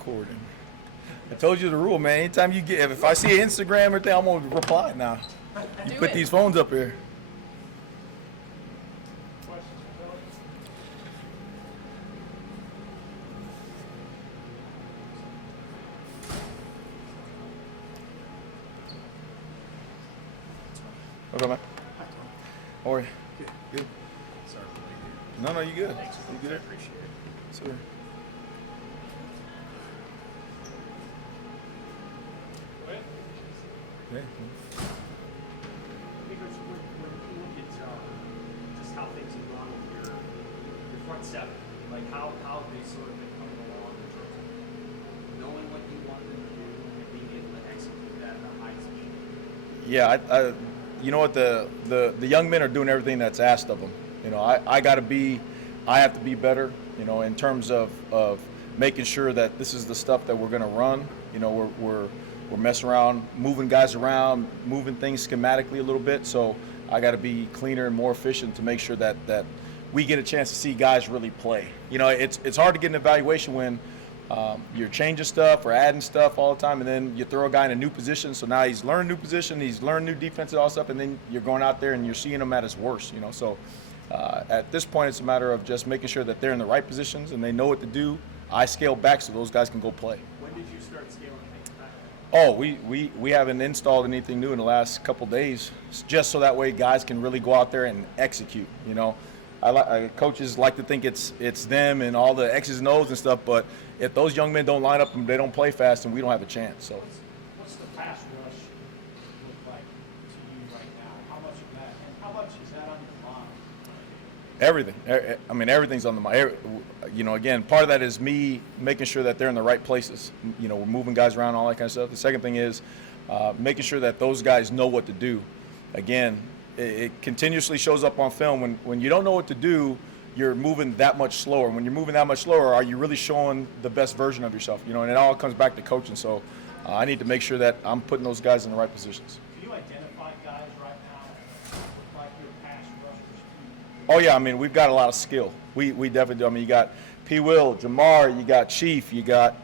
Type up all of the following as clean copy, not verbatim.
Recording. I told you the rule, man. Anytime you get, if I see an Instagram or thing, I'm gonna reply now. You put these phones up here. Okay, man. How are you? Good. Sorry for being here. No, you good. Thanks. You good? I appreciate it. Sir. Yeah. I think when you look at just how things have gone with your front seven, like how they sort of been coming along in terms of knowing what you want them to do and being able to execute that at the highest speed. Yeah, you know what, the young men are doing everything that's asked of them. You know, I have to be better, you know, in terms of making sure that this is the stuff that we're going to run. You know, we're messing around, moving guys around, moving things schematically a little bit. So I got to be cleaner and more efficient to make sure that we get a chance to see guys really play. You know, it's hard to get an evaluation when you're changing stuff or adding stuff all the time, and then you throw a guy in a new position. So now he's learned a new position, he's learned new defense and all stuff, and then you're going out there and you're seeing him at his worst. You know, so at this point, it's a matter of just making sure that they're in the right positions and they know what to do. I scale back so those guys can go play. When did you start scaling things back? Oh, we haven't installed anything new in the last couple days, just so that way guys can really go out there and execute. You know, coaches like to think it's them and all the X's and O's and stuff, but if those young men don't line up and they don't play fast, then we don't have a chance. So. What's the pass rush look like to you right now? How much of that, and how much is that on your mind? Everything. I mean, everything's on the mind. You know, again, part of that is me making sure that they're in the right places. You know, we're moving guys around, all that kind of stuff. The second thing is making sure that those guys know what to do. Again, it continuously shows up on film. When you don't know what to do, you're moving that much slower. When you're moving that much slower, are you really showing the best version of yourself? You know, and it all comes back to coaching. So I need to make sure that I'm putting those guys in the right positions. Can you identify guys right now that look like your pass rushers? Oh yeah, I mean we've got a lot of skill. We definitely do. I mean you got P. Will, Jamar, you got Chief, you got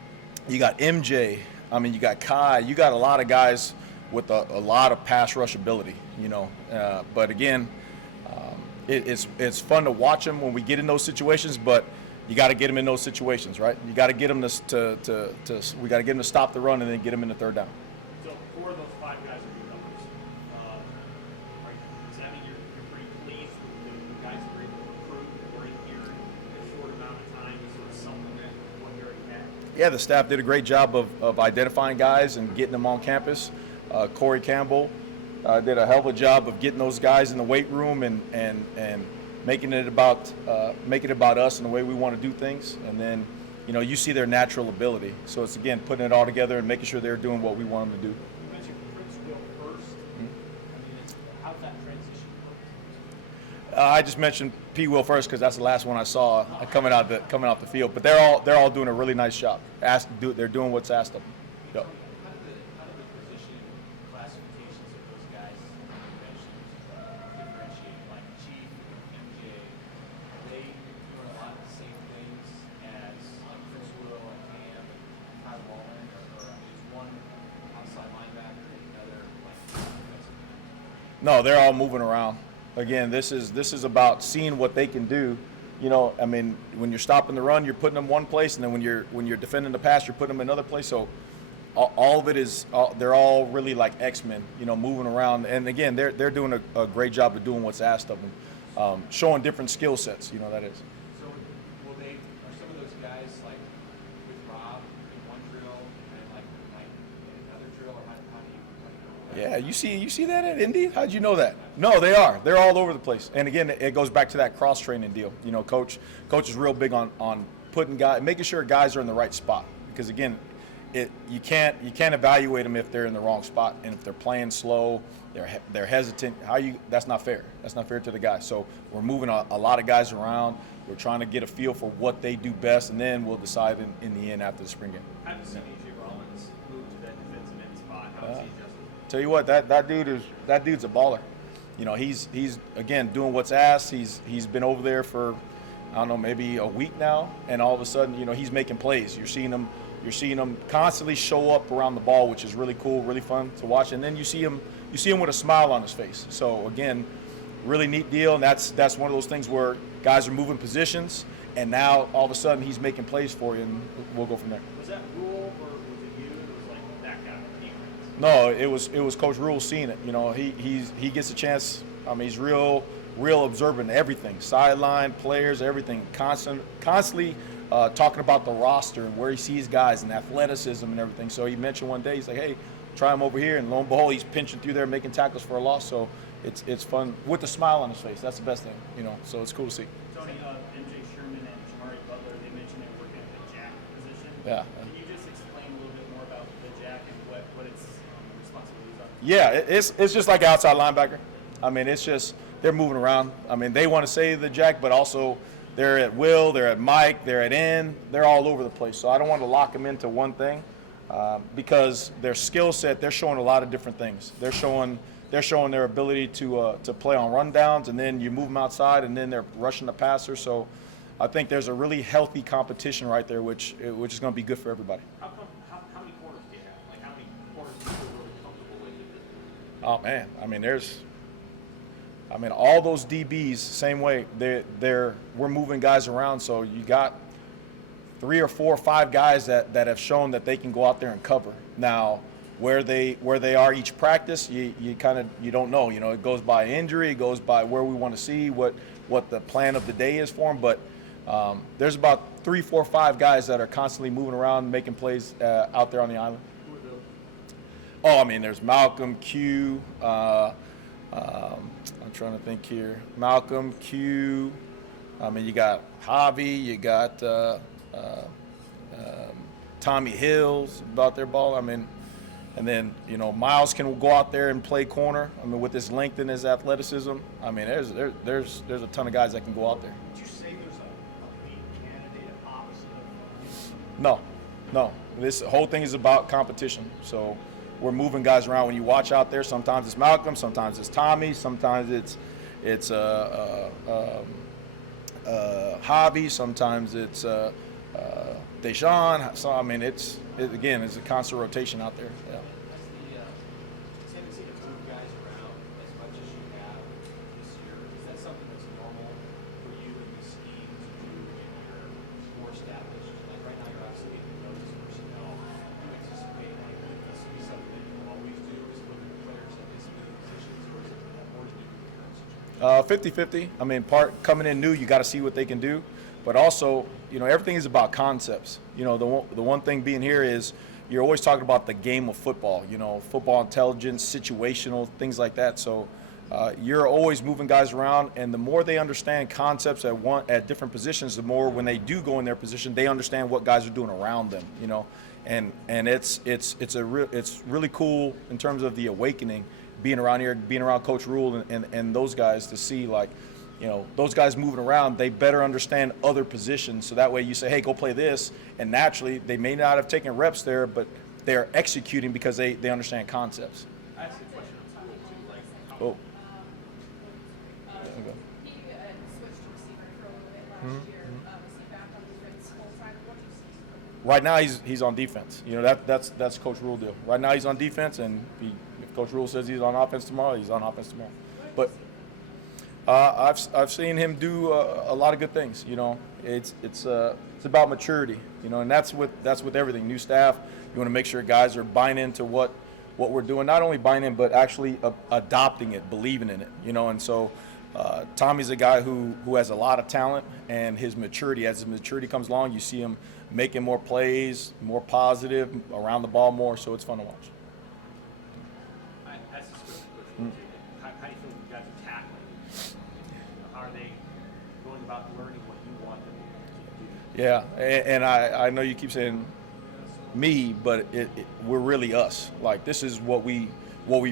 MJ. I mean you got Kai. You got a lot of guys with a lot of pass rush ability. You know, but again, it's fun to watch them when we get in those situations. But you got to get them in those situations, right? You got to get them we got to get them to stop the run and then get them in the third down. So four of those five guys are your numbers. Does that mean you're pretty pleased with the guys that were able to recruit that were in here in a short amount of time to sort of supplement what you already had? Yeah, the staff did a great job of identifying guys and getting them on campus. Corey Campbell did a hell of a job of getting those guys in the weight room and making it about us and the way we want to do things. And then, you know, you see their natural ability. So it's, again, putting it all together and making sure they're doing what we want them to do. You mentioned Prince Will first. I mean, how's that transition work? I just mentioned P. Will first because that's the last one I saw coming out the field. But they're all doing a really nice job. They're doing what's asked of them. Yep. How do the position classifications of those guys you mentioned differentiate? Like Chief, MJ, are they doing a lot of the same things as like Chris Will and Cam and Ty Wallen, or is one outside linebacker and the other like defensive back? No, they're all moving around. Again, this is about seeing what they can do. You know, I mean, when you're stopping the run, you're putting them one place, and then when you're defending the pass, you're putting them in another place. So all of it is they're all really like X-Men, you know, moving around. And again, they're doing a great job of doing what's asked of them, showing different skill sets. You know, that is. So are some of those guys like with Rob in one drill and like in another drill, or how do you? Yeah, you see that at Indy? How'd you know that? No, they are. They're all over the place. And again, it goes back to that cross training deal. You know, coach is real big on putting making sure guys are in the right spot, because again, you can't evaluate them if they're in the wrong spot, and if they're playing slow, they're hesitant. That's not fair. That's not fair to the guys. So we're moving a lot of guys around. We're trying to get a feel for what they do best, and then we'll decide in the end after the spring game. How does A.J. Rollins move to that defensive end spot? How does he adjust? Tell you what, that dude's a baller. You know, he's again doing what's asked. He's been over there for, I don't know, maybe a week now, and all of a sudden, he's making plays. You're seeing him constantly show up around the ball, which is really cool, really fun to watch. And then you see him with a smile on his face. So again, really neat deal, and that's one of those things where guys are moving positions, and now all of a sudden he's making plays for you, and we'll go from there. Was that Rule or was it you that was like that guy? No, it was Coach Rule seeing it. He gets a chance. I mean, he's real observant of everything, sideline, players, everything. Constantly talking about the roster and where he sees guys and athleticism and everything. So he mentioned one day, he's like, hey, try him over here, and lo and behold, he's pinching through there, making tackles for a loss. So it's fun with a smile on his face. That's the best thing, So it's cool to see. Tony, MJ Sherman and Jamari Butler, they mentioned they're working at the jack position. Yeah. Can you just explain a little bit more about the jack and what its responsibilities are? Yeah, it's just like outside linebacker. I mean, it's just they're moving around. I mean, they want to say the jack, but also they're at will, they're at Mike, they're at end, they're all over the place. So I don't want to lock them into one thing because their skill set, they're showing a lot of different things. They're showing their ability to play on rundowns, and then you move them outside, and then they're rushing the passer. So I think there's a really healthy competition right there, which is going to be good for everybody. How many corners do you have? Like, how many corners do you feel really comfortable with? Oh man, I mean, all those DBs, same way. We're moving guys around, so you got 3 or 4 or 5 guys that have shown that they can go out there and cover. Now, where they are each practice, you don't know. It goes by injury, it goes by where we want to see what the plan of the day is for them. But there's about 3, 4, 5 guys that are constantly moving around, making plays out there on the island. Who are those? Oh, I mean, there's Malcolm, Q. I'm trying to think here. Malcolm, Q. I mean, you got Javi, you got Tommy Hills about their ball. I mean, and then Miles can go out there and play corner. I mean, with his length and his athleticism. I mean, there's a ton of guys that can go out there. Would you say there's a lead candidate opposite of? No. This whole thing is about competition. So we're moving guys around. When you watch out there, sometimes it's Malcolm, sometimes it's Tommy, sometimes it's Javi, sometimes it's Deshaun. So I mean, it's a constant rotation out there. Yeah. Has the tendency to move guys around as much as you have this year, is that something that's normal for you in the scheme to do when you're more established? Like right now, you're obviously getting to know this personnel. Do you anticipate this to be something that you always do, is look at the players at this positions, or is it more to do with the current situation? 50-50. I mean, coming in new, you got to see what they can do, but also, everything is about concepts. The one thing being here is you're always talking about the game of football. Football intelligence, situational things like that. So you're always moving guys around, and the more they understand concepts at different positions, the more when they do go in their position, they understand what guys are doing around them. And it's really cool in terms of the awakening, being around here, being around Coach Rule and those guys to see those guys moving around, they better understand other positions. So that way you say, hey, go play this. And naturally, they may not have taken reps there, but they're executing because they understand concepts. I asked a question on Tool too, like Oh. He switched to receiver for a little bit last year. Was he back on defense full time? What do you see? Right now, he's on defense. That's Coach Rule deal. Right now, he's on defense, and if Coach Rule says he's on offense tomorrow, he's on offense tomorrow. But I've seen him do a lot of good things. It's about maturity. And that's with everything. New staff, you want to make sure guys are buying into what we're doing. Not only buying in, but actually adopting it, believing in it. And so Tommy's a guy who has a lot of talent, and his maturity. As his maturity comes along, you see him making more plays, more positive, around the ball more. So it's fun to watch. I asked this question, how do you feel you guys are tackling? How are they going about learning what you want them to do? Yeah, and I know you keep saying me, but we're really us. Like, this is what we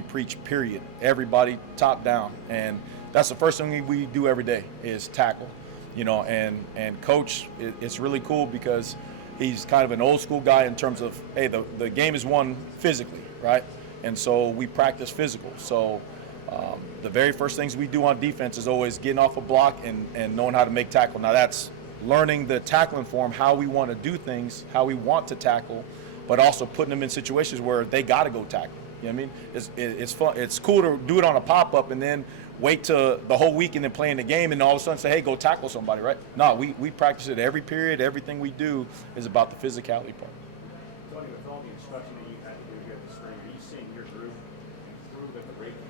preach, period. Everybody top down. And that's the first thing we do every day is tackle. And Coach, it's really cool because he's kind of an old school guy in terms of, hey, the game is won physically, right? And so we practice physical. So The very first things we do on defense is always getting off a block and knowing how to make tackle. Now that's learning the tackling form, how we want to do things, how we want to tackle, but also putting them in situations where they got to go tackle. You know what I mean? It's fun. It's cool to do it on a pop-up and then wait till the whole week and then play in the game and all of a sudden say, hey, go tackle somebody, right? No, we practice it every period. Everything we do is about the physicality part. Tony, with all the instruction that you had to do here at the spring, are you seeing your group improve at the rate you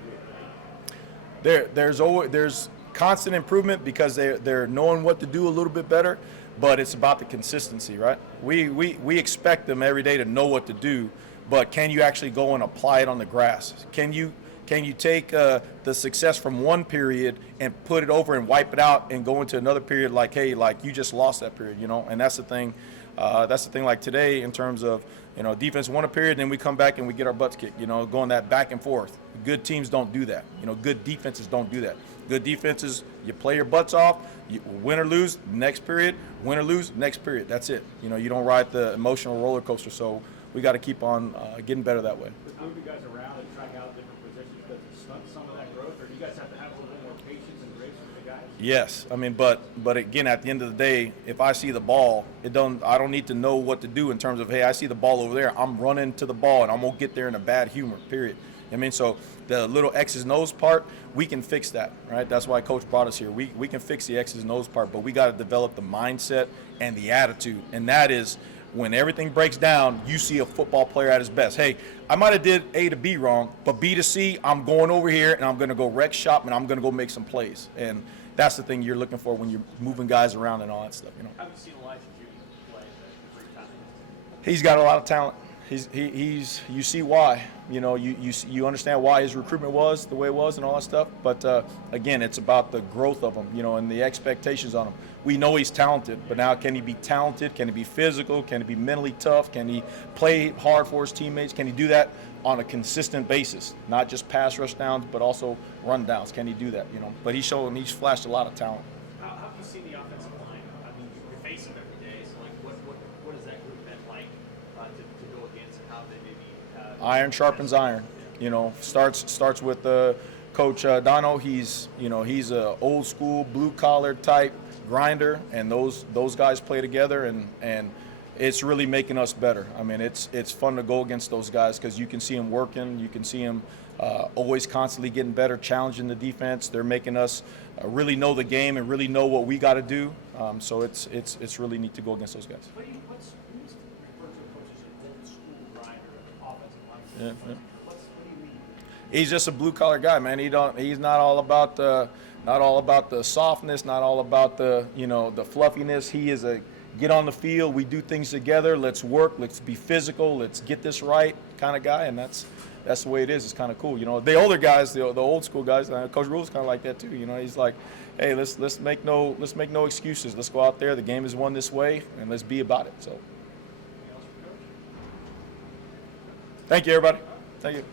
would? There's constant improvement because they're knowing what to do a little bit better, but it's about the consistency, right? We expect them every day to know what to do, but can you actually go and apply it on the grass? Can you take the success from one period and put it over and wipe it out and go into another period like, hey, like you just lost that period, you know? And that's the thing. Like today in terms of, you know, defense won a period, then we come back and we get our butts kicked, you know, going that back and forth. Good teams don't do that. You know, good defenses don't do that. Good defenses, you play your butts off, you win or lose, next period, win or lose, next period. That's it. You know, you don't ride the emotional roller coaster. So we got to keep on getting better that way. Does moving guys around and trying out different positions, does it stunt some of that growth, or do you guys have to have a little more patience and grace with the guys? Yes, I mean, but again, at the end of the day, if I see the ball, I don't need to know what to do in terms of, hey, I see the ball over there, I'm running to the ball and I'm gonna get there in a bad humor. Period. I mean, so the little X's and O's part, we can fix that, right? That's why Coach brought us here. We can fix the X's and O's part, but we got to develop the mindset and the attitude, and that is when everything breaks down, you see a football player at his best. Hey, I might have did A to B wrong, but B to C, I'm going over here and I'm going to go wreck shop and I'm going to go make some plays. And that's the thing you're looking for when you're moving guys around and all that stuff. You know. How have you seen Elijah Judy play at 3 times? He's got a lot of talent. He's you see why, you know, you understand why his recruitment was the way it was and all that stuff. But again, it's about the growth of him, you know, and the expectations on him. We know he's talented, but now can he be talented? Can he be physical? Can he be mentally tough? Can he play hard for his teammates? Can he do that on a consistent basis? Not just pass rush downs, but also run downs. Can he do that? You know, but he's flashed a lot of talent. How have you seen the offensive line? I mean, you face them every day. So, like, what has that group been like to go against, and how they maybe Iron sharpens iron. You know, starts with Coach Dono. He's a old school blue collar type grinder, and those guys play together, and it's really making us better. I mean, it's fun to go against those guys because you can see them working, you can see them always constantly getting better, challenging the defense. They're making us really know the game and really know what we got to do. So it's really neat to go against those guys. Who's referred to coach as an old school grinder of offensive line? Yeah. What do you mean? He's just a blue collar guy, man. He's not all about the softness, not all about the fluffiness. He is a get on the field, we do things together, let's work, let's be physical, let's get this right kind of guy, and that's the way it is. It's kind of cool, you know. The older guys, the old school guys, Coach Rule's kind of like that too. You know, he's like, hey, let's make no excuses. Let's go out there. The game is won this way, and let's be about it. So, thank you, everybody. Thank you.